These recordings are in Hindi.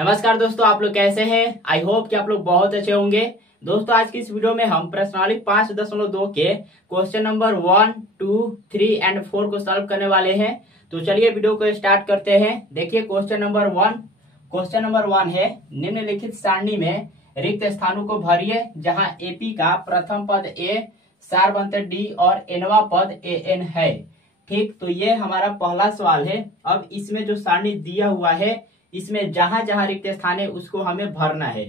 नमस्कार दोस्तों, आप लोग कैसे हैं। आई होप कि आप लोग बहुत अच्छे होंगे। दोस्तों आज की इस वीडियो में हम प्रश्नावली 5.2 के क्वेश्चन नंबर 1, 2, 3 एंड 4 को सॉल्व करने वाले हैं। तो चलिए वीडियो को स्टार्ट करते हैं। देखिए क्वेश्चन नंबर 1 है, निम्नलिखित सारणी में रिक्त स्थानों को भरिए जहां एपी का प्रथम पद ए, सारवंतर डी और एनवा पद एन है। ठीक, तो ये हमारा पहला सवाल है। अब इसमें जो सारणी दिया हुआ है इसमें जहां जहां रिक्त स्थान है उसको हमें भरना है।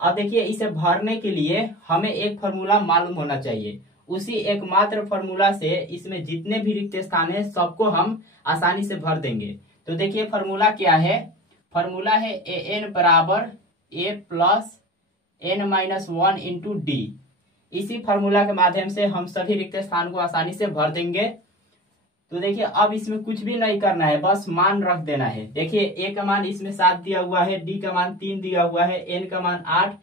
अब देखिए इसे भरने के लिए हमें एक फॉर्मूला मालूम होना चाहिए। उसी एकमात्र फॉर्मूला से इसमें जितने भी रिक्त स्थान है सबको हम आसानी से भर देंगे। तो देखिए फॉर्मूला क्या है। फॉर्मूला है ए एन बराबर a plus n minus 1 into d. इसी फॉर्मूला के माध्यम से हम सभी रिक्त स्थान को आसानी से भर देंगे। तो देखिए अब इसमें कुछ भी नहीं करना है, बस मान रख देना है। देखिए ए का मान इसमें 7 दिया हुआ है, डी का मान 3 दिया हुआ है, एन का मान 8।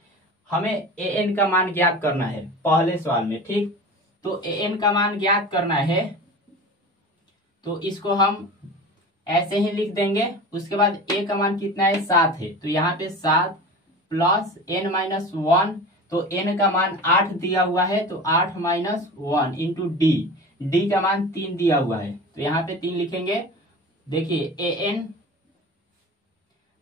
हमें ए एन का मान ज्ञात करना है पहले सवाल में। ठीक, तो ए एन का मान ज्ञात करना है तो इसको हम ऐसे ही लिख देंगे। उसके बाद ए का मान कितना है, 7 है, तो यहाँ पे 7 प्लस एन माइनस 1, तो एन का मान 8 दिया हुआ है तो 8 माइनस 1 इंटू डी। डी का मान 3 दिया हुआ है तो यहाँ पे 3 लिखेंगे। देखिए ए एन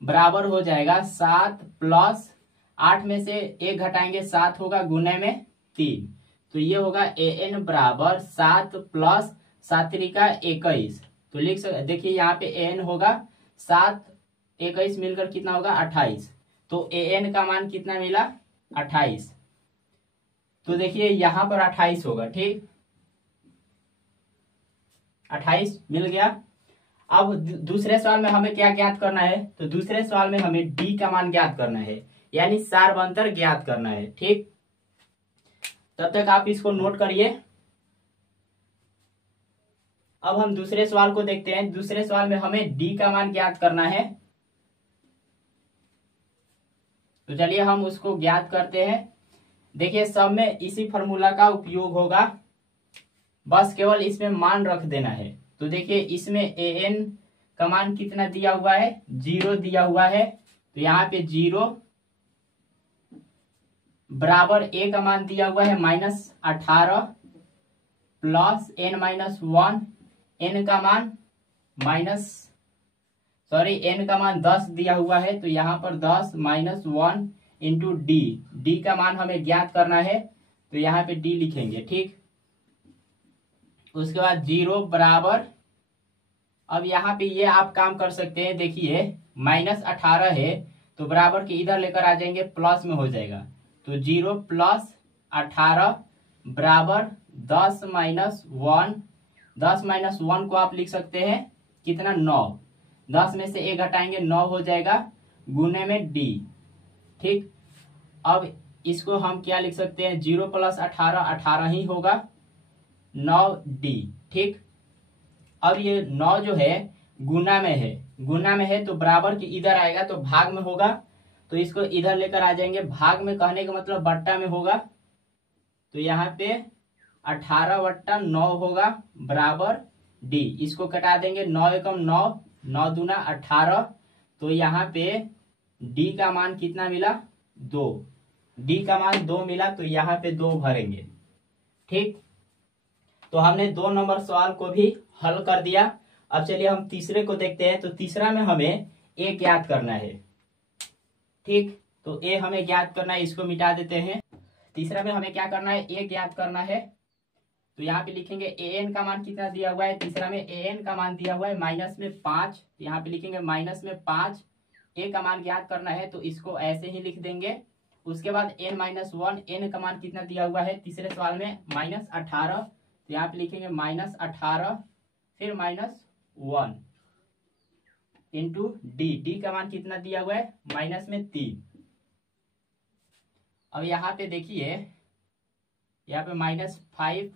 बराबर हो जाएगा 7 प्लस 8 में से 1 घटाएंगे 7 होगा, गुने में 3, तो ये होगा ए एन बराबर 7 प्लस 7 त्रिका 21। तो लिख सकते, देखिए यहाँ पे ए एन होगा 7 21 मिलकर कितना होगा 28। तो ए एन का मान कितना मिला 28। तो देखिए यहाँ पर 28 होगा। ठीक, 28 मिल गया। अब दूसरे सवाल में हमें क्या ज्ञात करना है, तो दूसरे सवाल में हमें डी का मान ज्ञात करना है, यानी सारवंतर ज्ञात करना है। ठीक, तब तक आप इसको नोट करिए। अब हम दूसरे सवाल को देखते हैं। दूसरे सवाल में हमें डी का मान ज्ञात करना है, तो चलिए हम उसको ज्ञात करते हैं। देखिए सब में इसी फॉर्मूला का उपयोग होगा, बस केवल इसमें मान रख देना है। तो देखिए इसमें ए एन का मान कितना दिया हुआ है, 0 दिया हुआ है, तो यहाँ पे 0 बराबर ए का मान दिया हुआ है -18 प्लस एन माइनस 1, एन का मान एन का मान 10 दिया हुआ है, तो यहाँ पर 10 माइनस 1 इंटू डी। डी का मान हमें ज्ञात करना है तो यहाँ पे डी लिखेंगे। ठीक, उसके बाद 0 बराबर, अब यहाँ पे ये आप काम कर सकते हैं। देखिए -18 है तो बराबर के इधर लेकर आ जाएंगे, प्लस में हो जाएगा, तो 0 प्लस 18 बराबर 10 माइनस 1। 10 माइनस 1 को आप लिख सकते हैं कितना, 9। 10 में से 1 घटाएंगे 9 हो जाएगा, गुने में डी। ठीक, अब इसको हम क्या लिख सकते हैं, 0 प्लस 18 18 ही होगा, 9 डी। ठीक, अब ये 9 जो है गुना में है तो बराबर के इधर आएगा तो भाग में होगा, तो इसको इधर लेकर आ जाएंगे। भाग में कहने का मतलब बट्टा में होगा, तो यहाँ पे 18/9 होगा बराबर डी। इसको कटा देंगे, 9 एकम 9, 9 दूना 18, तो यहाँ पे डी का मान कितना मिला, 2। डी का मान 2 मिला तो यहाँ पे 2 भरेंगे। ठीक, तो हमने 2 नंबर सवाल को भी हल कर दिया। अब चलिए हम तीसरे को देखते हैं। तो तीसरा में हमें ए ज्ञात करना है। ठीक, तो ए हमें ज्ञात करना है, इसको मिटा देते हैं। तीसरा में हमें क्या करना है, ए ज्ञात करना है। तो यहाँ पे लिखेंगे ए एन का मान कितना दिया हुआ है, तीसरा में ए एन का मान दिया हुआ है -5, यहाँ पे लिखेंगे -5। ए का मान ज्ञात करना है तो इसको ऐसे ही लिख देंगे। उसके बाद n-1, एन का मान कितना दिया हुआ है तीसरे सवाल में -18, तो यहाँ पे लिखेंगे -18 फिर -1 इंटू डी। डी का मान कितना दिया हुआ है, -3। अब यहाँ पे देखिए, यहाँ पे -5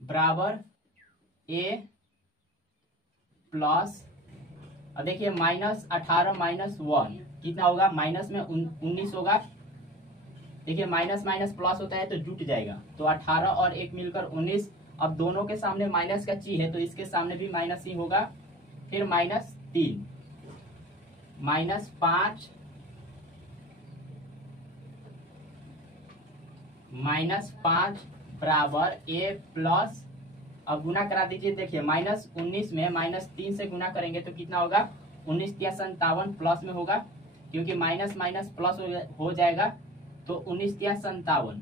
बराबर ए प्लस, अब देखिए -18 -1 कितना होगा, माइनस में 19 होगा। देखिए माइनस माइनस प्लस होता है तो जुट जाएगा, तो 18 और 1 मिलकर 19। अब दोनों के सामने माइनस का चिन्ह है तो इसके सामने भी माइनस ही होगा। फिर -3 -5 बराबर a प्लस, अब गुना करा दीजिए। देखिए -19 में -3 से गुना करेंगे तो कितना होगा, 19 या 57 प्लस में होगा, क्योंकि माइनस माइनस प्लस हो जाएगा, तो 19 या 57।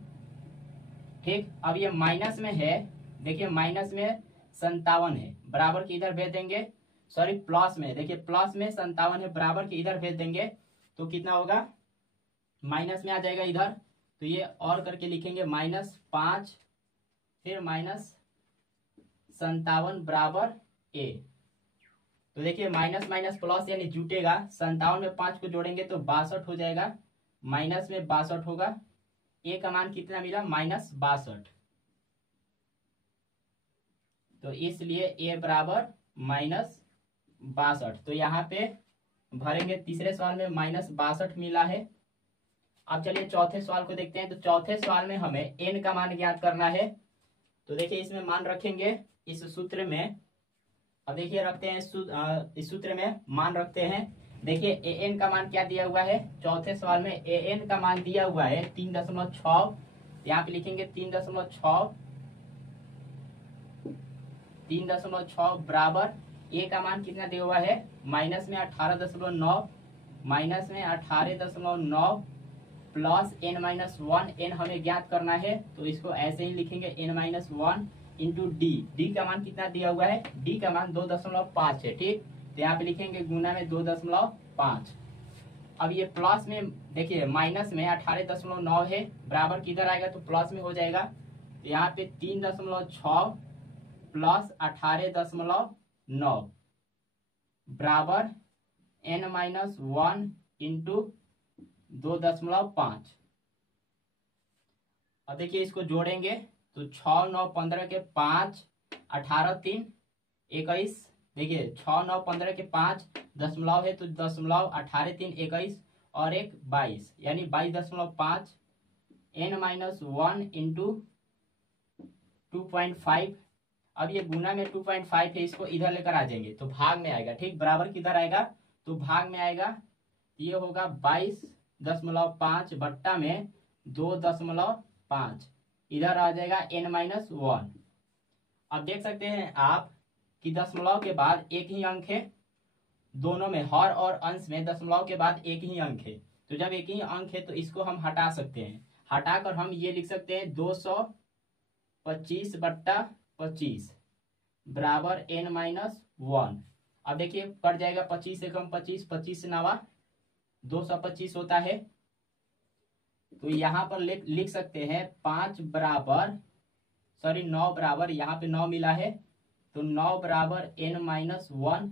ठीक, अब ये माइनस में है, देखिए माइनस में 57 है, बराबर के इधर भेज देंगे, सॉरी प्लस में, देखिए प्लस में 57 है, बराबर के इधर भेज देंगे तो कितना होगा, माइनस में आ जाएगा इधर, तो ये और करके लिखेंगे -5 फिर -57 बराबर a। तो देखिए माइनस माइनस प्लस यानी जुटेगा, 57 में 5 को जोड़ेंगे तो 62 हो जाएगा, माइनस में 62 होगा, a का मान कितना मिला, -62, तो इसलिए a बराबर -62। तो यहाँ पे भरेंगे, तीसरे सवाल में -62 मिला है। अब चलिए चौथे सवाल को देखते हैं। तो चौथे सवाल में हमें n का मान ज्ञात करना है। तो देखिए इसमें मान रखेंगे इस सूत्र में, अब देखिए रखते हैं इस सूत्र में मान रखते हैं। देखिए an का मान क्या दिया हुआ है, चौथे सवाल में an का मान दिया हुआ है 3.6, यहाँ पे लिखेंगे 3.6 बराबर a का मान कितना दिया हुआ है, माइनस में 18.9 प्लस n-1, n हमें ज्ञात करना है, तो इसको ऐसे ही लिखेंगे n-1 इंटू डी का मान कितना दिया हुआ है, डी का मान 2.5 है। ठीक, तो यहाँ पे लिखेंगे गुना में 2.5। अब ये प्लस में, देखिए माइनस में 18.9 है, बराबर किधर आएगा तो प्लस में हो जाएगा, तो यहाँ पे 3.6 प्लस 18.9 बराबर n-1 इंटू 2.5। अब देखिए इसको जोड़ेंगे तो 6 9 15 के 5, 18 3 21, देखिए 6 9 15 के 5 दशमलव है तो दशमलव, 18 3 21 और 1 22, यानी 22.5 n-1 इंटू 2.5। अब ये गुना में 2.5 है, इसको इधर लेकर आ जाएंगे तो भाग में आएगा। ठीक, बराबर किधर आएगा तो भाग में आएगा, ये होगा 22.5 बट्टा में 2.5, इधर आ जाएगा n-1। अब देख सकते हैं आप कि दशमलव के बाद एक ही अंक है, दोनों में हर और अंश में दशमलव के बाद एक ही अंक है, तो जब एक ही अंक है तो इसको हम हटा सकते हैं, हटाकर हम ये लिख सकते हैं 225/25 बराबर n-1। अब देखिए कट जाएगा, 25 से कम 25, 25 से नवा 225 होता है, तो यहाँ पर लिख सकते हैं 9 बराबर, यहाँ पे 9 मिला है तो 9 बराबर n-1।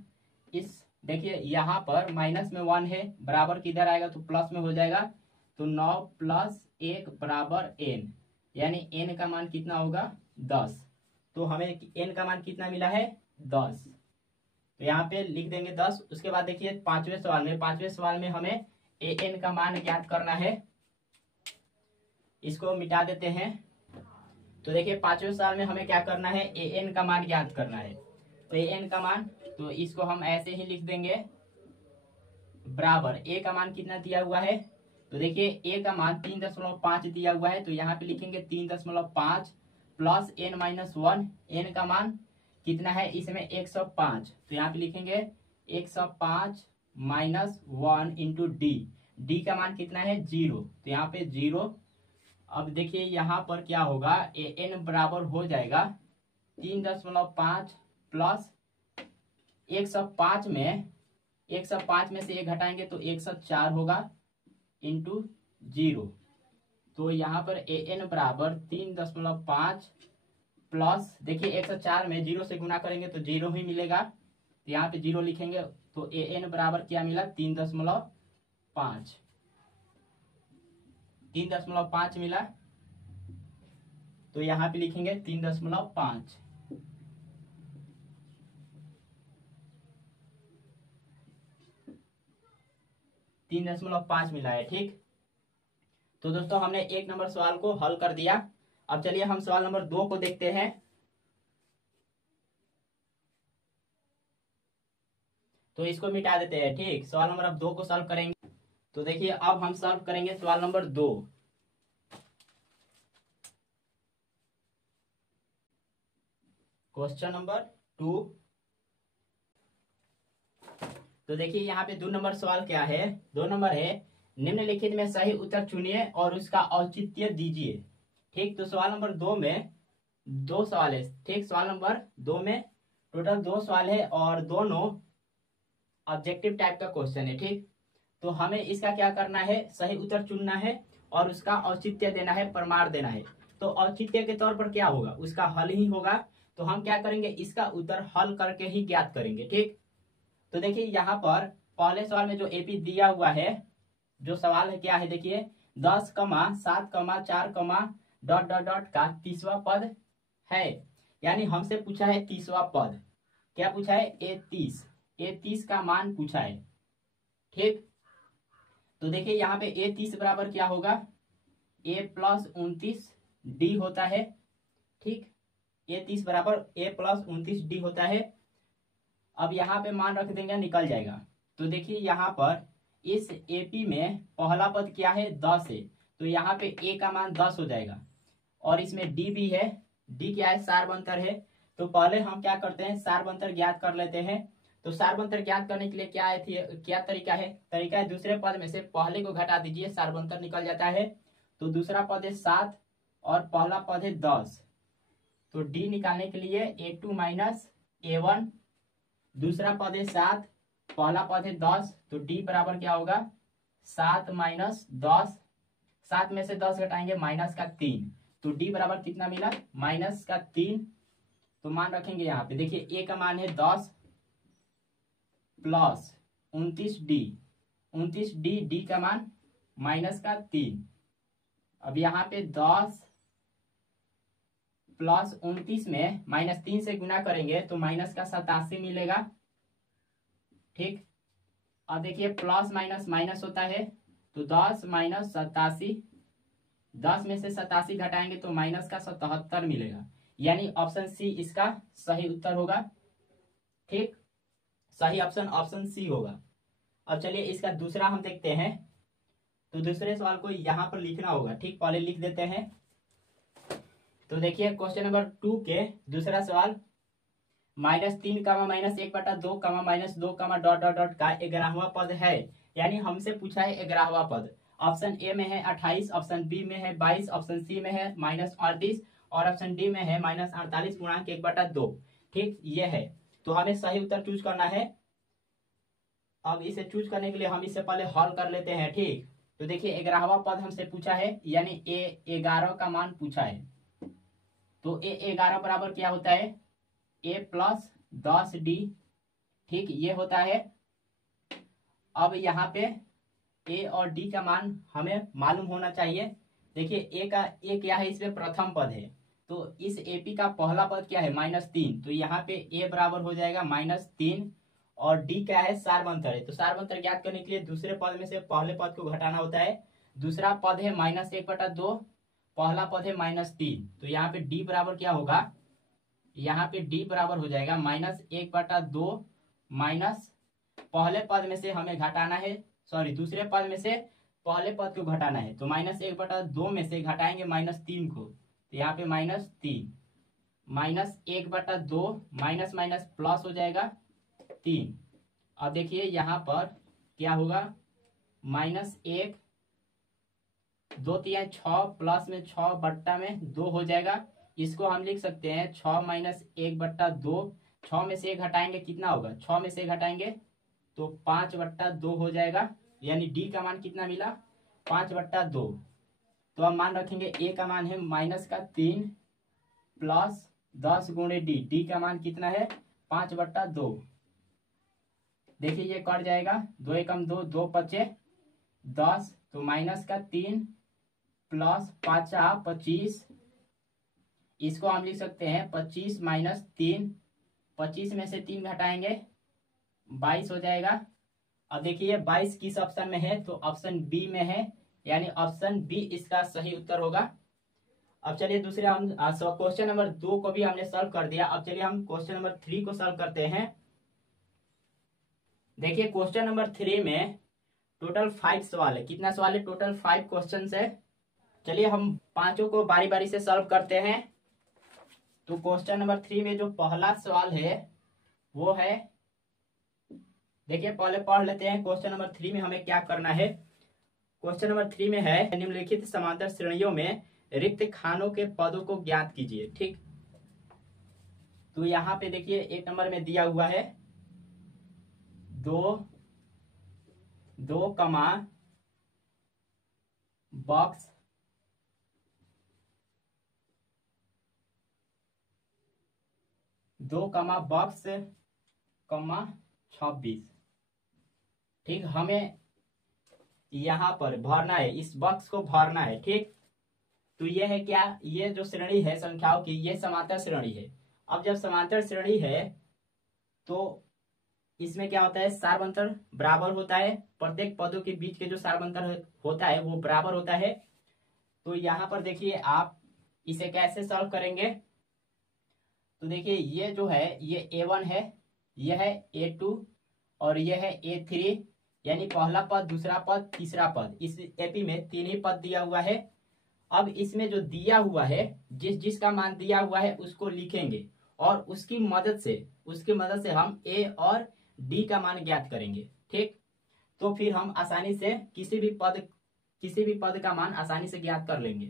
इस देखिए यहाँ पर माइनस में 1 है, बराबर किधर आएगा तो प्लस में हो जाएगा, तो 9 + 1 बराबर n, यानी n का मान कितना होगा 10। तो हमें n का मान कितना मिला है 10, तो यहाँ पे लिख देंगे 10। उसके बाद देखिए पांचवें सवाल में हमें an का मान ज्ञात करना है, इसको मिटा देते हैं। तो देखिए पांचवें सवाल में हमें क्या करना है, an का मान ज्ञात करना है। तो an का मान, तो इसको हम ऐसे ही लिख देंगे बराबर, a का मान कितना दिया हुआ है, तो देखिए a का मान 3.5 दिया हुआ है, तो यहाँ पे लिखेंगे 3.5 प्लस n-1, n का मान कितना है इसमें 105, तो यहाँ पे लिखेंगे 105 -1 इंटू डी का मान कितना है 0, तो यहाँ पे 0। अब देखिए यहाँ पर क्या होगा, an बराबर हो जाएगा 3.5 प्लस 105 में से 1 घटाएंगे तो 104 होगा इंटू 0, तो यहाँ पर an बराबर 3.5 प्लस, देखिए 104 में 0 से गुना करेंगे तो 0 ही मिलेगा, तो यहाँ पे 0 लिखेंगे, तो an बराबर क्या मिला 3.5 मिला, तो यहाँ पे लिखेंगे 3.5। मिला है। ठीक, तो दोस्तों हमने 1 नंबर सवाल को हल कर दिया। अब चलिए हम सवाल नंबर 2 को देखते हैं। तो इसको मिटा देते हैं। ठीक, सवाल नंबर अब 2 को सॉल्व करेंगे। तो देखिए अब हम सॉल्व करेंगे सवाल नंबर 2। Question number 2। तो देखिए यहाँ पे 2 नंबर सवाल क्या है, 2 नंबर है, निम्नलिखित में सही उत्तर चुनिए और उसका औचित्य दीजिए। ठीक, तो सवाल नंबर 2 में 2 सवाल है। ठीक, सवाल नंबर 2 में टोटल 2 सवाल है और दोनों ऑब्जेक्टिव टाइप का क्वेश्चन है। ठीक, तो हमें इसका क्या करना है, सही उत्तर चुनना है और उसका औचित्य देना है, प्रमाण देना है। तो औचित्य के तौर पर क्या होगा, उसका हल ही होगा। तो हम क्या करेंगे, इसका उत्तर हल करके ही ज्ञात करेंगे। ठीक, तो देखिए यहाँ पर पहले सवाल में जो एपी दिया हुआ है, जो सवाल है क्या है, देखिए 10, 7, 4, डॉट डॉट डॉट का 30वां पद है। यानी हमसे पूछा है 30वां पद। क्या पूछा है, A30 का मान पूछा है। ठीक, तो देखिए यहाँ पे A30 बराबर क्या होगा, A+29D होता है। ठीक, A30 बराबर A+29D होता है। अब यहाँ पे मान रख देंगे, निकल जाएगा। तो देखिए यहाँ पर इस एपी में पहला पद क्या है, 10 है, तो यहाँ पे ए का मान 10 हो जाएगा। और इसमें डी भी है, डी क्या है, सारबंतर है। तो पहले हम क्या करते हैं, सारबंतर ज्ञात कर लेते हैं। तो सारबंतर ज्ञात करने के लिए क्या तरीका है, दूसरे पद में से पहले को घटा दीजिए, सारबंतर निकल जाता है। तो दूसरा पद है 7 और पहला पद है 10। तो डी निकालने के लिए A2 माइनस A1, दूसरा पद है 7, पहला पद है 10। तो डी बराबर क्या होगा, 7 माइनस 10, 7 में से 10 घटाएंगे माइनस का 3। तो डी बराबर कितना मिला, माइनस का 3। तो मान रखेंगे यहाँ पे, देखिए ए का मान है 10 प्लस 29D, डी का मान माइनस का 3। अब यहाँ पे 10 प्लस 29 में -3 से गुना करेंगे तो माइनस का 87 मिलेगा। ठीक, अब देखिए प्लस माइनस माइनस होता है, तो 10 माइनस 87, 10 में से 87 घटाएंगे तो माइनस का 77 मिलेगा। यानी ऑप्शन सी इसका सही उत्तर होगा। ठीक, सही ऑप्शन सी होगा। अब चलिए इसका दूसरा हम देखते हैं। तो दूसरे सवाल को यहाँ पर लिखना होगा। ठीक, पहले लिख देते हैं। तो देखिए क्वेश्चन नंबर 2 के दूसरा सवाल, -3, -1/2, -2, डॉट डॉट डॉट का 11वां पद है। यानी हमसे पूछा है 11वां पद। ऑप्शन ए में है 28, ऑप्शन बी में है 22, ऑप्शन सी में है -38 और ऑप्शन डी में है -48 गुणांक 1/2। ठीक, ये है। तो हमें सही उत्तर चूज करना है। अब इसे चूज करने के लिए हम इससे पहले हल कर लेते हैं। ठीक, तो देखिए 11वां पद हमसे पूछा है, यानी A11 का मान पूछा है। तो A11 बराबर क्या होता है, A+10D। ठीक, ये होता है। अब यहाँ पे A और D का मान हमें मालूम होना चाहिए। देखिए A क्या है, इसमें प्रथम पद है। तो इस AP का पहला पद क्या है, -3। तो यहाँ पे A बराबर हो जाएगा -3 और D क्या है, सारबंतर है। तो सारबंतर ज्ञात करने के लिए दूसरे पद में से पहले पद को घटाना होता है। दूसरा पद है -1/2, पहला पद है -3। तो यहाँ पे D बराबर क्या होगा, यहाँ पे D बराबर हो जाएगा -1/2 माइनस, पहले पद में से हमें घटाना है, सॉरी दूसरे पद में से पहले पद को घटाना है। तो -1/2 में से घटाएंगे -3 को, तो यहाँ पे -3, -1/2 माइनस माइनस प्लस हो जाएगा 3। अब देखिए यहाँ पर क्या होगा, -1, 2 3 6 प्लस में 6 बट्टा में 2 हो जाएगा। इसको हम लिख सकते हैं 6 - 1/2। 6 में से घटाएंगे कितना होगा, 6 में से घटाएंगे तो 5/2 हो जाएगा। यानी डी का मान कितना मिला, 5/2। तो अब मान रखेंगे ए का मान है -3 प्लस 10 गुणे डी, डी का मान कितना है 5/2। देखिए ये कट जाएगा, 2 एकम 2, 2 पचे 10, तो -3 प्लस 5 25। इसको हम लिख सकते हैं 25 - 3, 25 में से 3 घटाएंगे 22 हो जाएगा। अब देखिए 22 किस ऑप्शन में है, तो ऑप्शन बी में है, यानी ऑप्शन बी इसका सही उत्तर होगा। अब चलिए दूसरे हम क्वेश्चन नंबर 2 को भी हमने सॉल्व कर दिया। अब चलिए हम क्वेश्चन नंबर 3 को सॉल्व करते हैं। देखिए क्वेश्चन नंबर 3 में टोटल 5 सवाल है। कितना सवाल है? टोटल 5 क्वेश्चन है। चलिए हम पांचों को बारी बारी से सॉल्व करते हैं। तो क्वेश्चन नंबर 3 में जो पहला सवाल है वो है, देखिए पहले पढ़ लेते हैं क्वेश्चन नंबर 3 में हमें क्या करना है। क्वेश्चन नंबर 3 में है निम्नलिखित समांतर श्रेणियों में रिक्त खानों के पदों को ज्ञात कीजिए। ठीक, तो यहाँ पे देखिए 1 नंबर में दिया हुआ है 2 कमा बॉक्स 26। ठीक, हमें यहाँ पर भरना है, इस बॉक्स को भरना है। ठीक, तो ये है क्या, ये जो श्रेणी है संख्याओं की, ये समांतर श्रेणी है। अब जब समांतर श्रेणी है तो इसमें क्या होता है, सार्वंतर बराबर होता है। प्रत्येक पदों के बीच के जो सार्वंतर होता है वो बराबर होता है। तो यहाँ पर देखिए आप इसे कैसे सॉल्व करेंगे। तो देखिए ये जो है ये A1 है, ये है A2 और ये है A3, यानी पहला पद, दूसरा पद, तीसरा पद। इस एपी में 3 ही पद दिया हुआ है। अब इसमें जो दिया हुआ है, जिसका मान दिया हुआ है उसको लिखेंगे और उसकी मदद से हम ए और डी का मान ज्ञात करेंगे। ठीक, तो फिर हम आसानी से किसी भी पद का मान आसानी से ज्ञात कर लेंगे।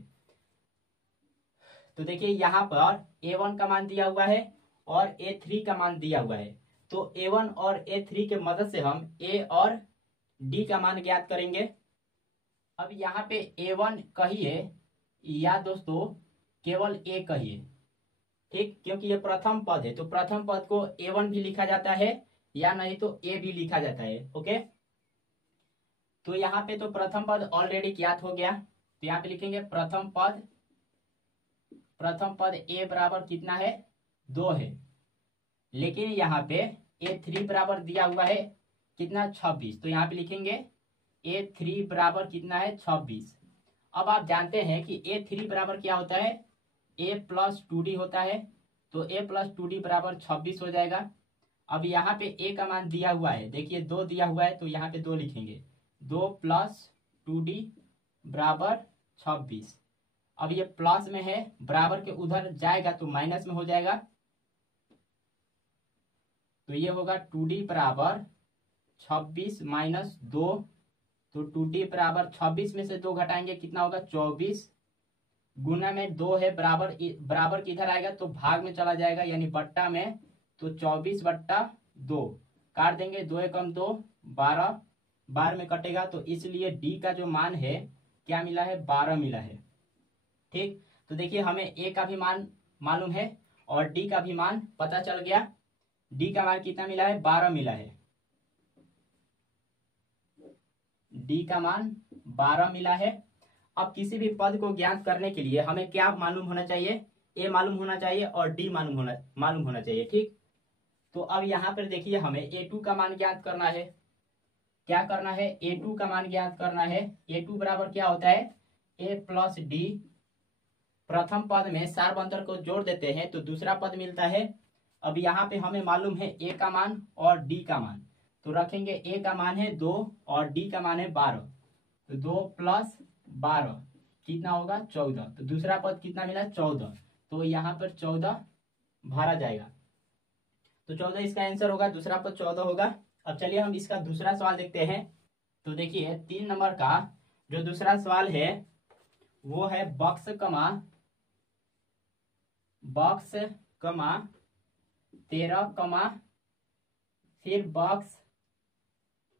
तो देखिए यहाँ पर A1 का मान दिया हुआ है और A3 का मान दिया हुआ है। तो A1 और A3 के मदद से हम A और D का मान ज्ञात करेंगे। अब यहाँ पे A1 कहिए या दोस्तों केवल A कहिए। ठीक, क्योंकि ये प्रथम पद है तो प्रथम पद को A1 भी लिखा जाता है या नहीं तो A भी लिखा जाता है। ओके, तो यहाँ पे तो प्रथम पद ऑलरेडी ज्ञात हो गया, तो यहाँ पे लिखेंगे प्रथम पद A बराबर कितना है, 2 है। लेकिन यहाँ पे A3 बराबर दिया हुआ है कितना, 26। तो यहाँ पे लिखेंगे A3 बराबर कितना है, 26। अब आप जानते हैं कि A3 बराबर क्या होता है, A प्लस 2D होता है। तो A प्लस 2D बराबर 26 हो जाएगा। अब यहाँ पे A का मान दिया हुआ है, देखिए 2 दिया हुआ है तो यहाँ पे 2 लिखेंगे, 2 प्लस 2D बराबर 26। अब ये प्लस में है, बराबर के उधर जाएगा तो माइनस में हो जाएगा। तो ये होगा 2D बराबर 26 माइनस 2। तो 2D बराबर 26 में से 2 घटाएंगे कितना होगा, 24। गुना में 2 है, बराबर किधर आएगा तो भाग में चला जाएगा, यानी बट्टा में। तो 24/2 काट देंगे, 2 एकम 2, 12, 12 में कटेगा। तो इसलिए डी का जो मान है क्या मिला है, 12 मिला है। ठीक, तो देखिए हमें ए का भी मान मालूम है और डी का भी मान पता चल गया। डी का मान कितना मिला है, 12 मिला है। डी का मान 12 मिला है। अब किसी भी पद को ज्ञात करने के लिए हमें क्या मालूम होना चाहिए, ए मालूम होना चाहिए और डी मालूम होना चाहिए। ठीक, तो अब यहाँ पर देखिए हमें A2 का मान ज्ञात करना है। क्या करना है, A2 का मान ज्ञात करना है। A2 बराबर क्या होता है, A प्लस डी। प्रथम पद में सार्वंतर को जोड़ देते हैं तो दूसरा पद मिलता है। अब यहाँ पे हमें मालूम है A का मान और D का मान, तो रखेंगे A का मान है 2 और D का मान है 12। तो 2 प्लस 12 कितना होगा, 14। तो दूसरा पद कितना मिला, 14। तो यहाँ पर 14 भरा जाएगा। तो 14 इसका आंसर होगा, दूसरा पद 14 होगा। अब चलिए हम इसका दूसरा सवाल देखते हैं। तो देखिए 3 नंबर का जो दूसरा सवाल है वो है बॉक्स कमा 13 कमा फिर बॉक्स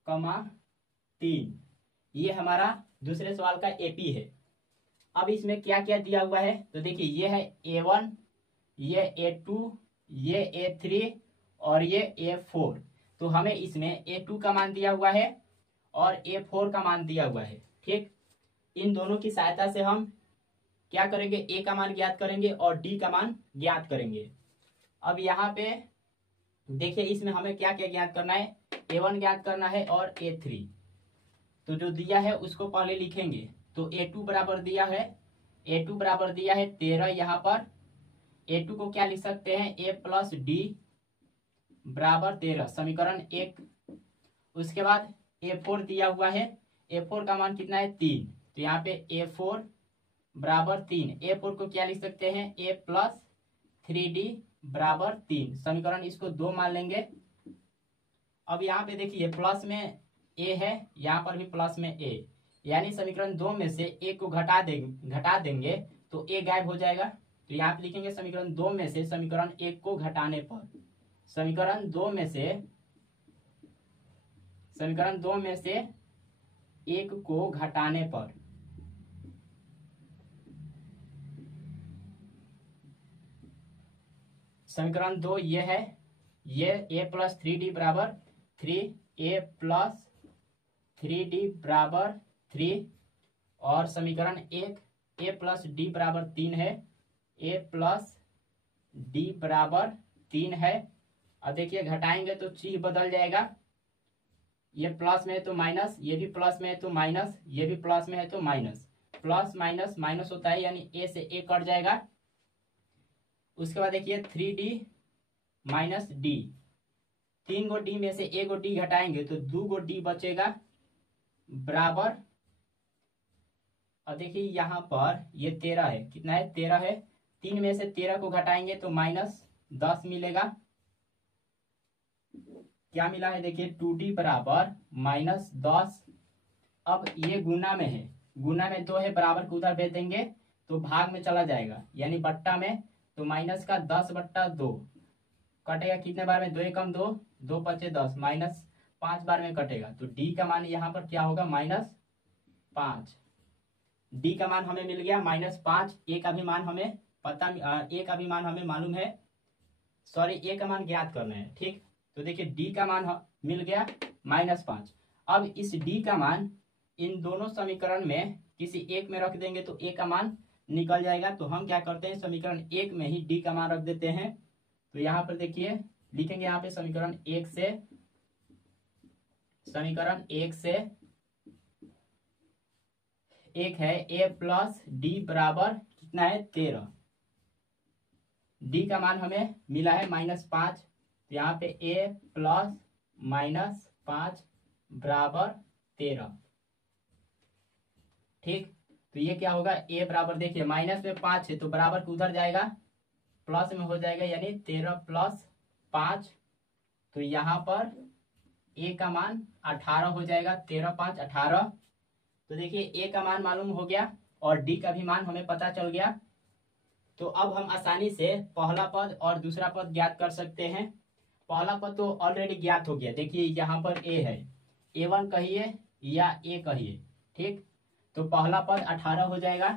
कमा 3। ये हमारा दूसरे सवाल का एपी है। अब इसमें क्या क्या दिया हुआ है, तो देखिए ये है A1, ये A2, ये A3 और ये A4। तो हमें इसमें A2 का मान दिया हुआ है और A4 का मान दिया हुआ है। ठीक, इन दोनों की सहायता से हम क्या करेंगे, A का मान ज्ञात करेंगे और D का मान ज्ञात करेंगे। अब यहाँ पे देखिए इसमें हमें क्या क्या ज्ञात करना है, A1 ज्ञात करना है और A3। तो जो दिया है उसको पहले लिखेंगे। तो A2 बराबर दिया है, A2 बराबर दिया है 13। यहाँ पर A2 को क्या लिख सकते हैं, A प्लस डी बराबर 13, समीकरण 1। उसके बाद A4 दिया हुआ है, A4 का मान कितना है 3, तो यहाँ पे A4 बराबर 3, A4 को क्या लिख सकते हैं A प्लस 3D बराबर 3, समीकरण इसको 2 मान लेंगे। अब यहाँ पे देखिए प्लस में A है, यहाँ पर भी प्लस में A, यानी समीकरण 2 में से A को घटा देंगे तो A गायब हो जाएगा। तो यहाँ पे लिखेंगे समीकरण 2 में से समीकरण 1 को घटाने पर, समीकरण 2 में से 1 को घटाने पर, समीकरण 2 ये है, ये A प्लस 3D बराबर 3, A प्लस 3D बराबर 3, और समीकरण 1 A प्लस D बराबर 3 है, A प्लस D बराबर 3 है। अब देखिए घटाएंगे तो चीज बदल जाएगा, ये प्लस में है तो माइनस, ये भी प्लस में है तो माइनस, ये भी प्लस में है तो माइनस, प्लस माइनस माइनस होता है, यानी A से A कट जाएगा। उसके बाद देखिए 3D माइनस D, 3 गो D में से 1 गो D घटाएंगे तो 2 गो D बचेगा बराबर। अब देखिए यहाँ पर ये 13 है, कितना है 13 है, 3 में से 13 को घटाएंगे तो माइनस 10 मिलेगा। क्या मिला है देखिए 2D बराबर माइनस 10। अब ये गुना में है, गुना में 2 है, बराबर को उधर भेज देंगे तो भाग में चला जाएगा, यानी बट्टा में, तो माइनस का 10/2 कटेगा कितने बार में, 2 एकम 2, 2 पचे 10, माइनस 5 बार में कटेगा। तो D का मान यहाँ पर क्या होगा -5, D का मान हमें मिल गया -5। A का भी मान हमें A का भी मान हमें मालूम है, सॉरी A का मान ज्ञात करना है, ठीक। तो देखिए D का मान मिल गया -5। अब इस D का मान इन दोनों समीकरण में किसी एक में रख देंगे तो A का मान निकल जाएगा। तो हम क्या करते हैं, समीकरण 1 में ही D का मान रख देते हैं। तो यहाँ पर देखिए लिखेंगे, यहाँ पे समीकरण 1 से एक है A प्लस D बराबर कितना है 13, D का मान हमें मिला है -5, तो यहाँ पे A प्लस -5 बराबर 13, ठीक। तो ये क्या होगा, A बराबर देखिए माइनस में 5 है तो बराबर को उधर जाएगा, प्लस में हो जाएगा, यानी 13 + 5, तो यहाँ पर A का मान 18 हो जाएगा, 13 × 5 = 18। तो देखिए A का मान मालूम हो गया और D का भी मान हमें पता चल गया। तो अब हम आसानी से पहला पद और दूसरा पद ज्ञात कर सकते हैं। पहला पद तो ऑलरेडी ज्ञात हो गया, देखिए यहाँ पर A है, A1 कहिए या A कहिए, ठीक। तो पहला पद 18 हो जाएगा।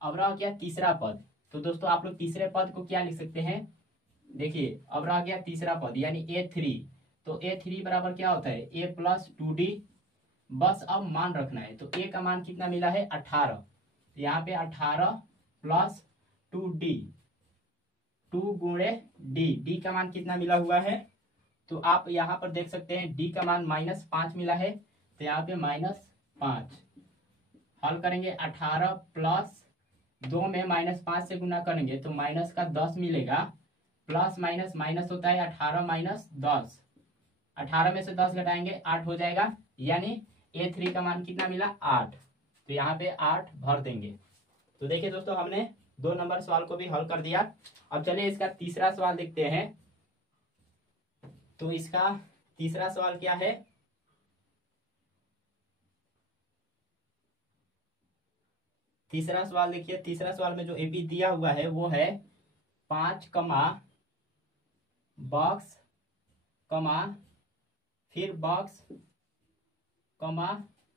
अब रह गया तीसरा पद, तो दोस्तों आप लोग तीसरे पद को क्या लिख सकते हैं, देखिए अब रह गया तीसरा पद यानी A3। तो A3 बराबर क्या होता है, A प्लस 2D, बस अब मान रखना है। तो A का मान कितना मिला है 18, तो यहाँ पे 18 + 2D, 2 गुणे D का मान कितना मिला हुआ है, तो आप यहाँ पर देख सकते हैं D का मान -5 मिला है, तो यहाँ पे -5 हल करेंगे। 18 + 2 में -5 से गुना करेंगे तो माइनस का 10 मिलेगा, प्लस माइनस माइनस होता है, 18 - 10, 18 में से 10 घटाएंगे 8 हो जाएगा, यानी A3 का मान कितना मिला 8, तो यहाँ पे 8 भर देंगे। तो देखिए दोस्तों हमने 2 नंबर सवाल को भी हल कर दिया। अब चलिए इसका तीसरा सवाल देखते हैं। तो इसका तीसरा सवाल क्या है, तीसरा सवाल देखिए, तीसरा सवाल में जो AP दिया हुआ है वो है 5, बॉक्स, फिर बॉक्स,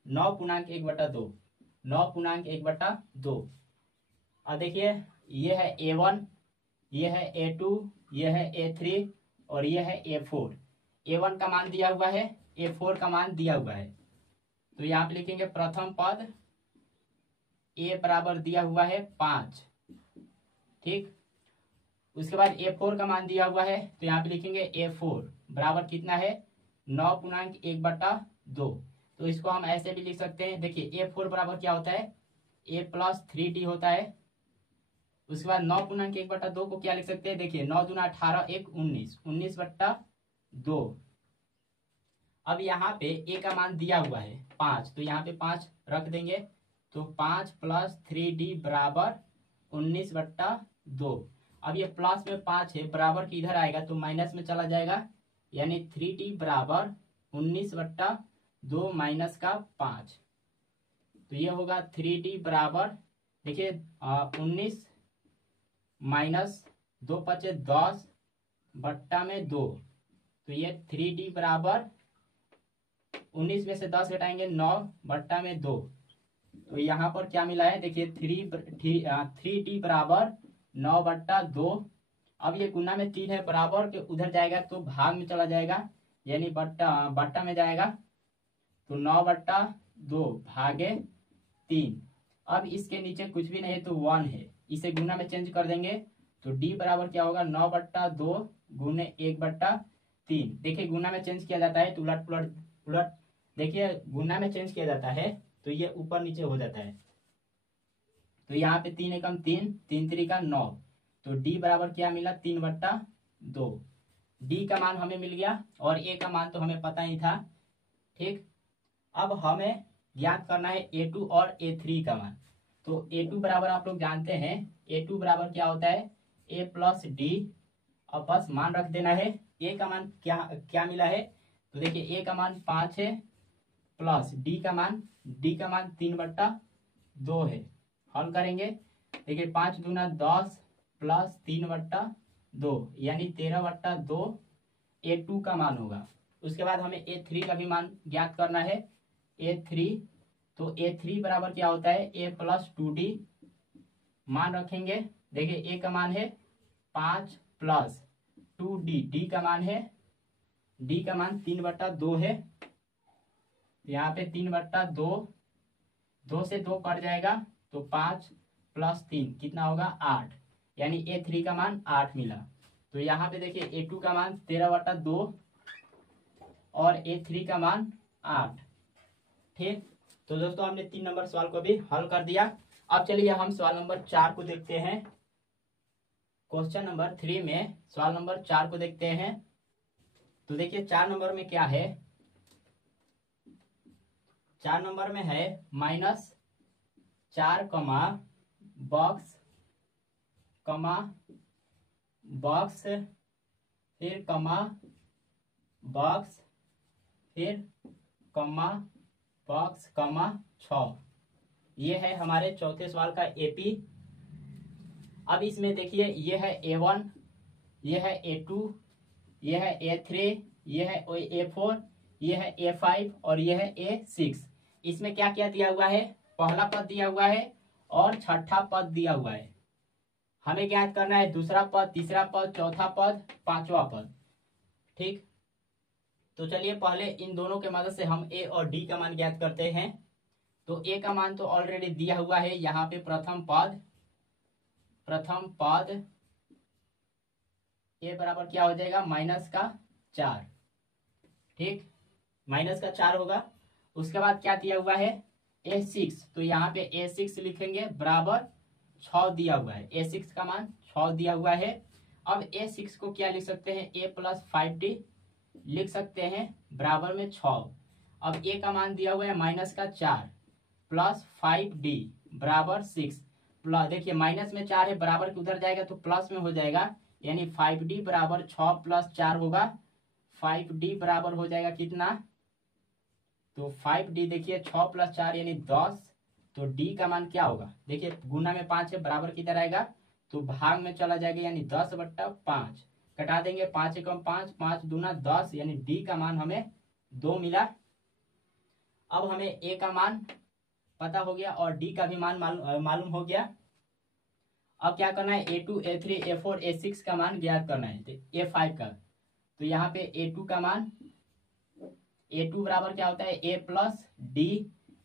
9.1/2, 9.1/2। अब देखिए ये है A1, ये है A2, ये है A3 और ये है A4। A1 का मान दिया हुआ है, A4 का मान दिया हुआ है। तो यहाँ पे लिखेंगे प्रथम पद A बराबर दिया हुआ है 5, ठीक। उसके बाद A4 का मान दिया हुआ है, तो यहाँ पे लिखेंगे A4 बराबर कितना है 9.1/2। तो इसको हम ऐसे भी लिख सकते हैं, देखिए A4 बराबर क्या होता है, A प्लस 3D होता है। उसके बाद 9.1/2 को क्या लिख सकते हैं, देखिए 9 दूना 18, 1 19, 19/2। अब यहाँ पे ए का मान दिया हुआ है 5, तो यहाँ पे 5 रख देंगे। तो 5 + 3d बराबर 19/2। अब ये प्लस में 5 है, बराबर की इधर आएगा तो माइनस में चला जाएगा, यानी 3d बराबर 19/2 माइनस का 5। तो ये होगा 3d बराबर, देखिए 19 माइनस 2 × 5 = 10 बट्टा में 2। तो ये 3d बराबर 19 में से 10 घटाएंगे 9 बट्टा में 2। तो यहाँ पर क्या मिला है, देखिए 3d बराबर 9/2। अब ये गुना में 3 है, बराबर के उधर जाएगा तो भाग में चला जाएगा, यानी बट्टा में जाएगा। तो 9/2 भागे 3। अब इसके नीचे कुछ भी नहीं है तो 1 है, इसे गुना में चेंज कर देंगे। तो d बराबर क्या होगा, 9/2 गुने 1/3। देखिए गुना में चेंज किया जाता है तो उलट देखिए गुना में चेंज किया जाता है तो ये ऊपर नीचे हो जाता है। तो यहाँ पे 3 एकम 3, 3 × 3 = 9। तो d बराबर क्या मिला, 3/2। d का मान हमें मिल गया और a का मान तो हमें पता ही था। ठीक, अब हमें ज्ञात करना है a2 और a3 का मान। तो a2 बराबर आप लोग जानते हैं, a2 बराबर क्या होता है, a + d। अब बस मान रख देना है। a का मान क्या मिला है, तो देखिए a का मान 5 है प्लस d का मान 3/2 है। हल करेंगे, देखिए 5 दूना 10 प्लस 3/2 यानी 13/2 a2 का मान होगा। उसके बाद हमें a3 का भी मान ज्ञात करना है, a3। तो a3 बराबर क्या होता है, a + 2d। मान रखेंगे, देखिए a का मान है 5 प्लस 2d, d का मान 3/2 है। यहाँ पे 3/2, 2 से 2 कट जाएगा तो 5 + 3 कितना होगा, 8, यानी a3 का मान 8 मिला। तो यहाँ पे देखिए a2 का मान 13/2 और a3 का मान 8। ठीक, तो दोस्तों हमने 3 नंबर सवाल को भी हल कर दिया। अब चलिए हम सवाल नंबर 4 को देखते हैं। क्वेश्चन नंबर 3 में सवाल नंबर 4 को देखते हैं। तो देखिए 4 नंबर में क्या है, 4 नंबर में है -4 बॉक्स फिर बॉक्स फिर बॉक्स 6। ये है हमारे चौथे सवाल का एपी। अब इसमें देखिए ये है A1, ये है A2, ये है A3, ये है A4, ये है A5 और ये है A6। इसमें क्या क्या दिया हुआ है, पहला पद दिया हुआ है और छठा पद दिया हुआ है। हमें ज्ञात करना है दूसरा पद, तीसरा पद, चौथा पद, पांचवा पद। ठीक, तो चलिए पहले इन दोनों के मदद से हम A और D का मान ज्ञात करते हैं। तो A का मान तो ऑलरेडी दिया हुआ है, यहाँ पे प्रथम पद A बराबर क्या हो जाएगा, -4। ठीक, -4 होगा। उसके बाद क्या दिया हुआ है, A6। तो यहाँ पे A6 लिखेंगे, बराबर 6 दिया हुआ है। A6 का मान 6 दिया हुआ है। अब A6 को क्या लिख सकते हैं, A + 5d लिख सकते हैं, बराबर में 6। अब A का मान दिया हुआ है -4 प्लस 5d बराबर 6। प्लस देखिए माइनस में 4 है, बराबर के उधर जाएगा तो प्लस में हो जाएगा, यानी 5d बराबर 6 + 4 होगा। 5d बराबर हो जाएगा कितना, तो 5d देखिए 6 + 4 यानी 10। तो d का मान क्या होगा, देखिए गुना में 5 है, बराबर किधर आएगा तो भाग में चला जाएगा, यानी 10/5। कटा देंगे, 5 एकम 5, 5 दूना 10, यानी d का मान हमें 2 मिला। अब हमें a का मान पता हो गया और d का भी मान मालूम हो गया। अब क्या करना है, A2, A3, A4, A6 का मान ज्ञात करना है, A5 का। तो यहाँ पे A2 का मान, A2 बराबर क्या होता है, A + d।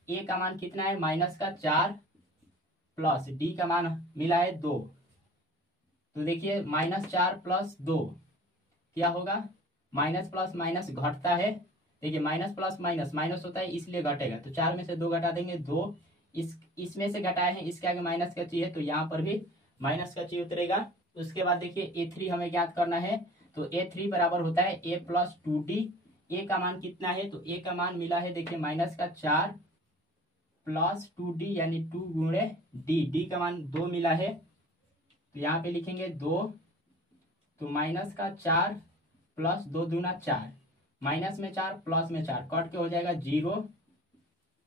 A का मान कितना है, -4 प्लस d का मान मिला है 2। तो देखिए -4 + 2 क्या होगा, माइनस प्लस माइनस घटता है। देखिए माइनस प्लस माइनस माइनस होता है इसलिए घटेगा, तो 4 में से 2 घटा देंगे, 2 इसमें से घटाए हैं, इसके आगे माइनस का चाहिए तो यहाँ पर भी माइनस का चाहिए उतरेगा। उसके बाद देखिए A3 हमें ज्ञात करना है। तो A3 बराबर होता है A + 2d। ए का मान कितना है, तो ए का मान मिला है देखिए -4 प्लस 2d यानी 2 गुणे डी का मान 2 मिला है, तो यहाँ पे लिखेंगे 2, तो -4 प्लस 2 दूना 4, माइनस में 4 प्लस में 4 कट के हो जाएगा 0।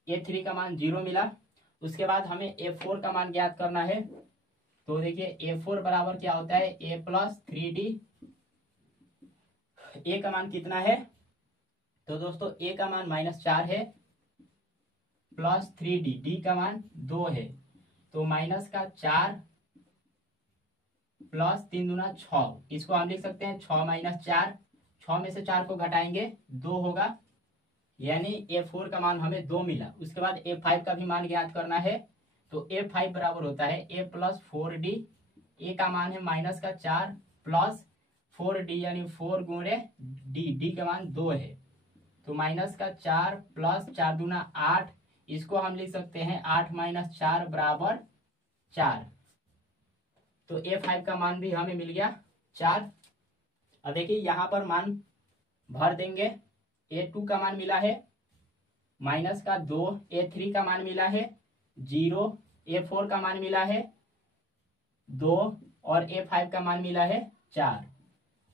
A3 का मान 0 मिला। उसके बाद हमें A4 का मान ज्ञात करना है, तो देखिए A4 बराबर क्या होता है, A प्लस 3D। A का मान कितना है, तो दोस्तों A का मान -4 है प्लस 3D, D का मान 2 है, तो -4 प्लस 3 दूना 6, इसको हम लिख सकते हैं 6 - 4, 6 में से 4 को घटाएंगे 2 होगा, यानी A4 का मान हमें 2 मिला। उसके बाद A5 का भी मान ज्ञात करना है, तो A5 बराबर होता है A प्लस 4D। A का मान है -4 प्लस 4D यानी 4 गुणे D का मान 2 है, तो -4 प्लस 4 दूना 8, इसको हम लिख सकते हैं 8 - 4 बराबर 4, तो A5 का मान भी हमें मिल गया 4। अब देखिए यहाँ पर मान भर देंगे। A2 का मान मिला है -2, A3 का मान मिला है 0, A4 का मान मिला है 2 और A5 का मान मिला है 4।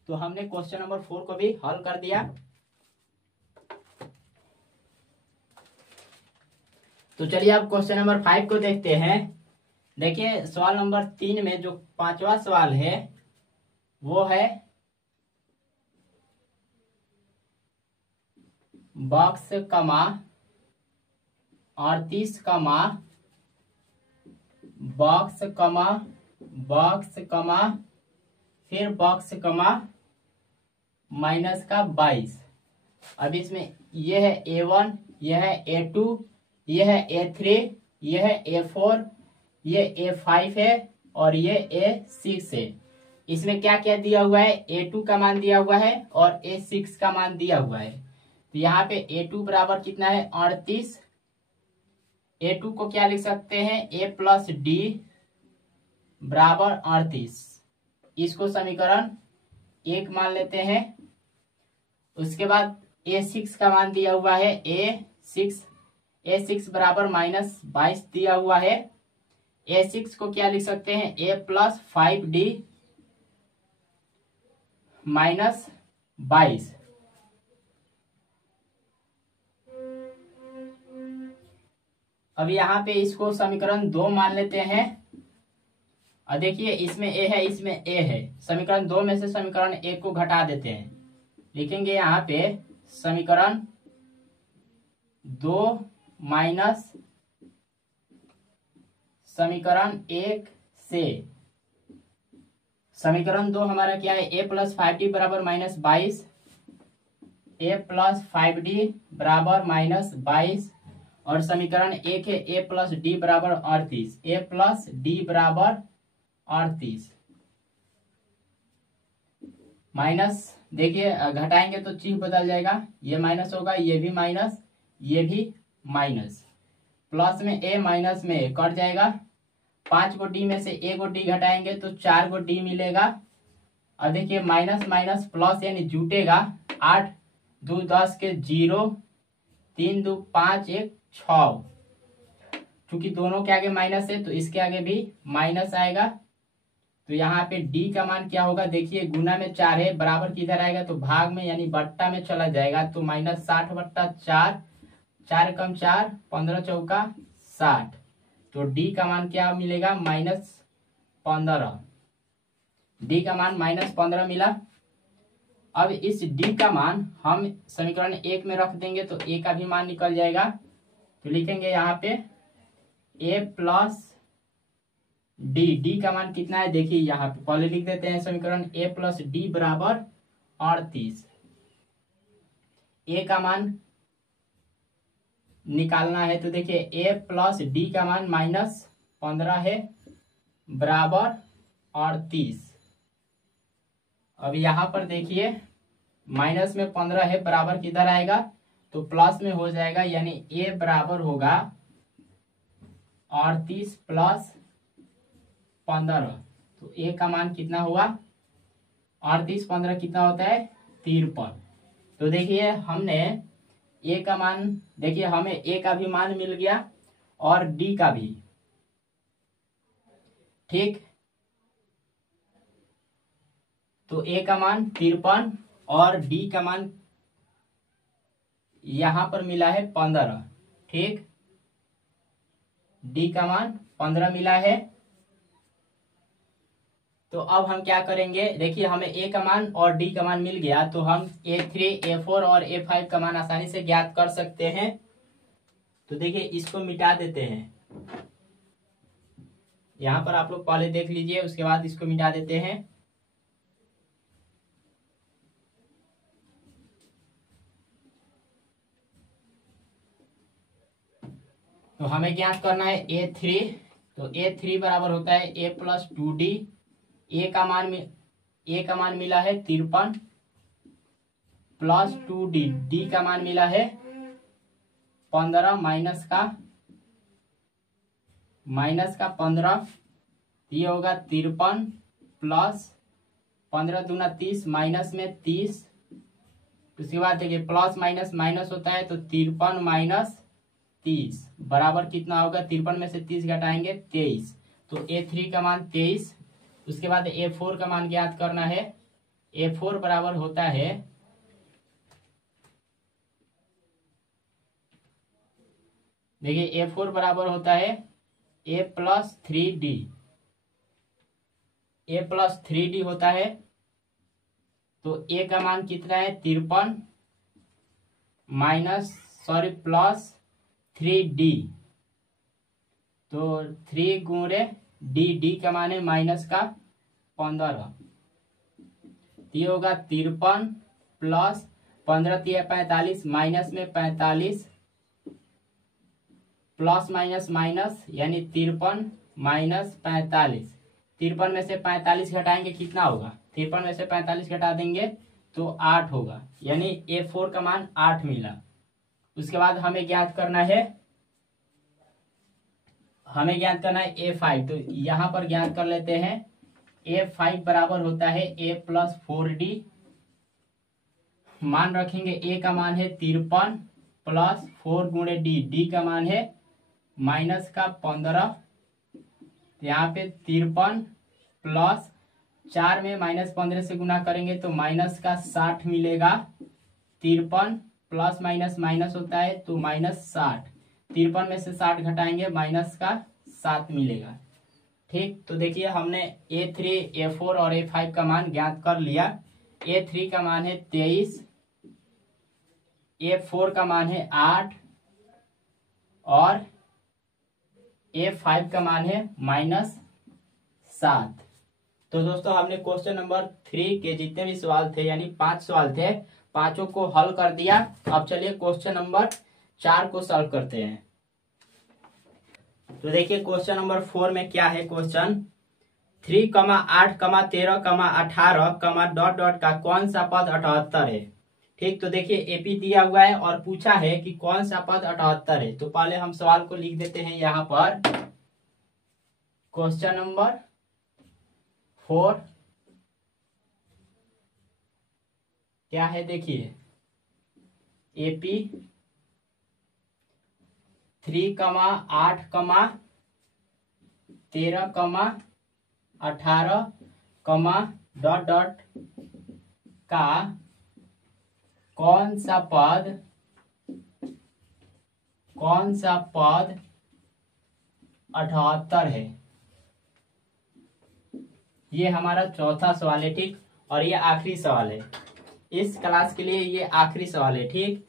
तो हमने क्वेश्चन नंबर 4 को भी हल कर दिया। तो चलिए अब क्वेश्चन नंबर 5 को देखते हैं। देखिए सवाल नंबर 3 में जो 5वां सवाल है वो है बॉक्स कमा 38 कमा बॉक्स कमा फिर बॉक्स कमा -22। अब इसमें यह है A1, यह है A2, यह है A3, यह है A4, यह A5 है और यह A6 है। इसमें क्या क्या दिया हुआ है, A2 का मान दिया हुआ है और A6 का मान दिया हुआ है। तो यहाँ पे A2 बराबर कितना है 38। A2 को क्या लिख सकते हैं, A प्लस D बराबर 38, इसको समीकरण 1 मान लेते हैं। उसके बाद A6 का मान दिया हुआ है A6 बराबर -22 दिया हुआ है। A6 को क्या लिख सकते हैं, A प्लस 5D -22। अब यहाँ पे इसको समीकरण 2 मान लेते हैं। और देखिए इसमें A है, इसमें A है, समीकरण 2 में से समीकरण 1 को घटा देते हैं। लिखेंगे यहाँ पे समीकरण 2 माइनस समीकरण 1 से। समीकरण 2 हमारा क्या है, A प्लस 5D बराबर -22, A प्लस 5D बराबर -22 और समीकरण 1 है A प्लस D बराबर 38, A प्लस D बराबर 38 माइनस। देखिए घटाएंगे तो चिन्ह बदल जाएगा, ये माइनस होगा, ये भी माइनस, ये भी माइनस, प्लस में A माइनस में A कट जाएगा। 5 को D में से A को D घटाएंगे तो 4 को D मिलेगा। अब देखिए माइनस माइनस प्लस यानी जुटेगा, 8 2 10 के 0, 3 2 5 1 6। चूंकि दोनों के आगे माइनस है तो इसके आगे भी माइनस आएगा। तो यहाँ पे D का मान क्या होगा, देखिए गुना में 4 है, बराबर किधर आएगा तो भाग में यानी बट्टा में चला जाएगा, तो -60/4, 4 कम 4 15 चौका 60, तो D का मान क्या मिलेगा -15। D का मान -15 मिला। अब इस D का मान हम समीकरण 1 में रख देंगे तो A का भी मान निकल जाएगा। तो लिखेंगे यहाँ पे A प्लस D का मान कितना है, देखिए यहाँ पे पहले लिख देते हैं समीकरण A प्लस D बराबर 38। A का मान निकालना है तो देखिए A प्लस D का मान -15 है बराबर 38। अब यहाँ पर देखिए माइनस में 15 है, बराबर किधर आएगा तो प्लस में हो जाएगा, यानी A बराबर होगा 38 प्लस 15। तो A का मान कितना हुआ, 38 15 कितना होता है 53। तो देखिए हमने ए का मान, देखिए हमें ए का भी मान मिल गया और डी का भी, ठीक। तो ए का मान 53 और डी का मान यहां पर मिला है 15, ठीक। डी का मान 15 मिला है। तो अब हम क्या करेंगे, देखिए हमें ए का मान और डी का मान मिल गया, तो हम A3, A4 और A5 का मान आसानी से ज्ञात कर सकते हैं। तो देखिए इसको मिटा देते हैं, यहां पर आप लोग पहले देख लीजिए, उसके बाद इसको मिटा देते हैं। तो हमें ज्ञात करना है A3, तो A3 बराबर होता है A+2D। ए का मान मिला है 53 +2D, डी का मान मिला है 15 माइनस का 15, ये होगा 53 प्लस 15 दूना 30, माइनस में 30। उसके बाद देखिए प्लस माइनस माइनस होता है, तो 53 माइनस 30 बराबर कितना होगा, 53 में से 30 घटाएंगे 23। तो A3 का मान 23। उसके बाद A4 का मान ज्ञात करना है। A4 बराबर होता है, देखिए A4 बराबर होता है A+3D, A+3D होता है। तो A का मान कितना है 53 प्लस 3D, तो 3 गुणे डी का मान है माइनस का 15, ये होगा 53 प्लस 15 3 45, माइनस में 45 प्लस माइनस माइनस, यानी 53 माइनस 45। 53 में से 45 घटाएंगे कितना होगा, 53 में से 45 घटा देंगे तो 8 होगा, यानी A4 का मान 8 मिला। उसके बाद हमें ज्ञात करना है A5, तो यहां पर ज्ञात कर लेते हैं। A5 बराबर होता है A+4D, मान रखेंगे A का मान है 53 प्लस 4 गुणे डी का मान है माइनस का 15, यहाँ पे 53 प्लस 4 में माइनस 15 से गुना करेंगे तो माइनस का 60 मिलेगा। 53 प्लस माइनस माइनस होता है तो माइनस 60, 53 में से 60 घटाएंगे माइनस का 7 मिलेगा, ठीक। तो देखिए हमने A3, A4 और A5 का मान ज्ञात कर लिया। A3 का मान है 23, A4 का मान है 8 और A5 का मान है -7। तो दोस्तों हमने क्वेश्चन नंबर 3 के जितने भी सवाल थे, यानी 5 सवाल थे, पांचों को हल कर दिया। अब चलिए क्वेश्चन नंबर 4 को सॉल्व करते हैं। तो देखिए क्वेश्चन नंबर 4 में क्या है, क्वेश्चन 3, 8, 13, 18, डॉट डॉट का कौन सा पद 78 है, ठीक। तो देखिए एपी दिया हुआ है और पूछा है कि कौन सा पद 78 है। तो पहले हम सवाल को लिख देते हैं यहां पर। क्वेश्चन नंबर 4 क्या है, देखिए एपी 3, 8, 13, 18, डॉट डॉट का कौन सा पद 78 है। ये हमारा चौथा सवाल है, ठीक। और ये आखिरी सवाल है इस क्लास के लिए, ये आखिरी सवाल है, ठीक।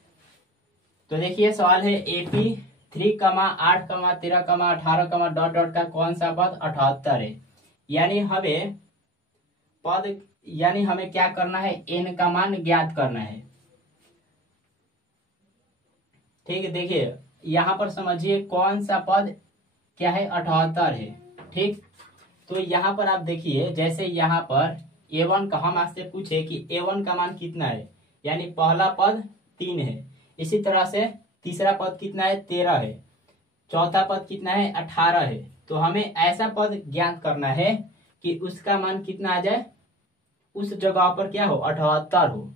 तो देखिए सवाल है एपी 3, 8, 13, 18, डॉट डॉट का कौन सा पद 78 है। यानी हमें क्या करना है, एन का मान ज्ञात करना है, ठीक है। देखिए यहां पर समझिए कौन सा पद क्या है 78 है, ठीक। तो यहां पर आप देखिए, जैसे यहां पर A1 का हम आपसे पूछे कि A1 का मान कितना है, यानी पहला पद 3 है। इसी तरह से तीसरा पद कितना है 13 है, चौथा पद कितना है 18 है। तो हमें ऐसा पद ज्ञात करना है कि उसका मान कितना आ जाए, उस जगह पर क्या हो 78 हो।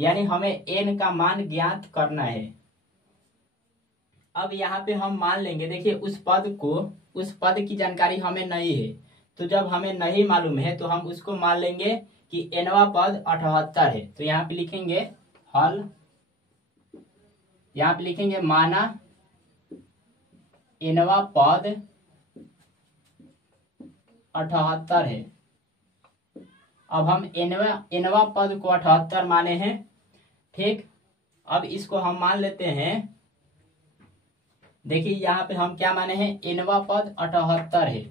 यानी हमें n का मान ज्ञात करना है। अब यहाँ पे हम मान लेंगे, देखिए उस पद की जानकारी हमें नहीं है, तो जब हमें नहीं मालूम है तो हम उसको मान लेंगे कि nवा पद 78 है। तो यहाँ पे लिखेंगे हल, यहाँ पे लिखेंगे माना nवा पद 78 है। अब हम nवा पद को 78 माने हैं, ठीक। अब इसको हम मान लेते हैं, देखिए यहाँ पे हम क्या माने हैं, nवा पद 78 है।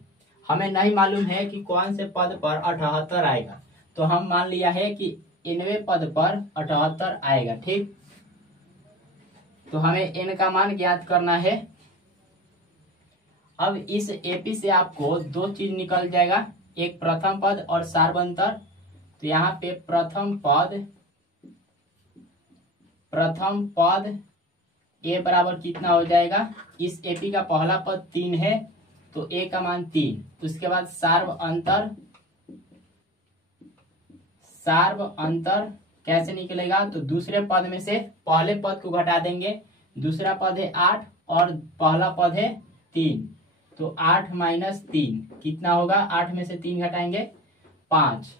हमें नहीं मालूम है कि कौन से पद पर 78 आएगा, तो हम मान लिया है कि nवे पद पर 78 आएगा, ठीक। तो हमें n का मान ज्ञात करना है। अब इस एपी से आपको दो चीज निकल जाएगा, एक प्रथम पद और सार्वंतर। तो यहाँ पे प्रथम पद ए बराबर कितना हो जाएगा, इस एपी का पहला पद 3 है तो ए का मान 3। उसके बाद सार्व अंतर कैसे निकलेगा, तो दूसरे पद में से पहले पद को घटा देंगे, दूसरा पद है 8 और पहला पद है 3, तो 8 माइनस 3 कितना होगा, 8 में से 3 घटाएंगे 5।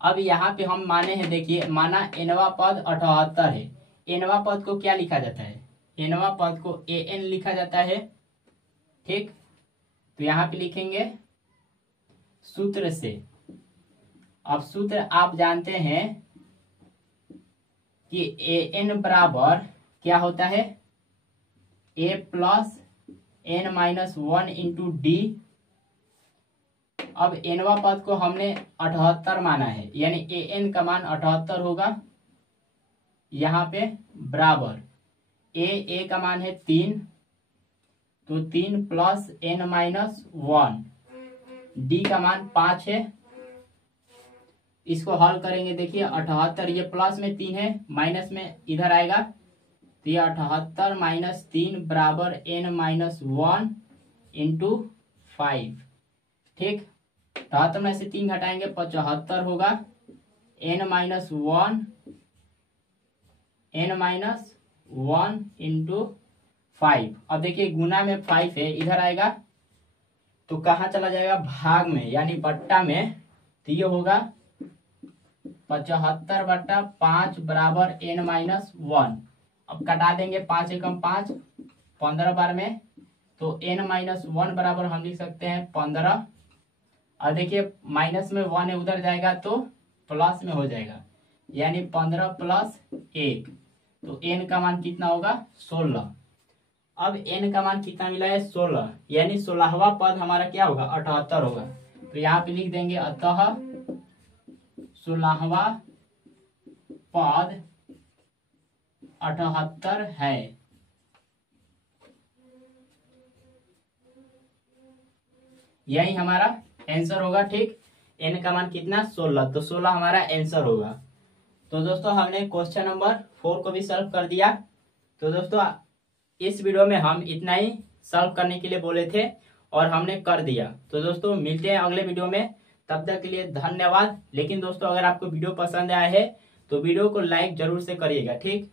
अब यहाँ पे हम माने हैं, देखिए माना nवा पद 78 है। nवा पद को क्या लिखा जाता है, nवा पद को an लिखा जाता है, ठीक। तो यहाँ पे लिखेंगे सूत्र से। अब सूत्र आप जानते हैं कि an बराबर क्या होता है, a plus n minus 1 into D. अब nवा पद को हमने 78 माना है, यानी an का मान 78 होगा। यहाँ पे बराबर a का मान है 3, तो 3 प्लस n माइनस 1, डी का मान 5 है। इसको हल करेंगे, देखिए 78, ये प्लस में 3 है, माइनस में इधर आएगा, तो ये 78 माइनस 3 बराबर n माइनस 1 इंटू 5, ठीक। 78 में से 3 घटाएंगे 75 होगा, n माइनस 1 इंटू 5। अब देखिए गुना में 5 है, इधर आएगा तो कहाँ चला जाएगा, भाग में यानी बट्टा में, तो ये होगा 75/5 बराबर n माइनस 1। अब कटा देंगे 5 एकम 5, 15 बार में, तो n माइनस 1 बराबर हम लिख सकते हैं 15। और देखिए माइनस में 1 है, उधर जाएगा तो प्लस में हो जाएगा, यानी 15 प्लस 1, तो n का मान कितना होगा 16। अब n का मान कितना मिला है 16, यानी 16वां पद हमारा क्या होगा 78 होगा। तो यहाँ पे लिख देंगे अतः 16वां पद 78 है। यही हमारा आंसर होगा, ठीक। n का मान कितना 16, तो 16 हमारा आंसर होगा। तो दोस्तों हमने क्वेश्चन नंबर 4 को भी सॉल्व कर दिया। तो दोस्तों इस वीडियो में हम इतना ही सॉल्व करने के लिए बोले थे और हमने कर दिया। तो दोस्तों मिलते हैं अगले वीडियो में, तब तक के लिए धन्यवाद। लेकिन दोस्तों अगर आपको वीडियो पसंद आया है तो वीडियो को लाइक जरूर से करिएगा, ठीक।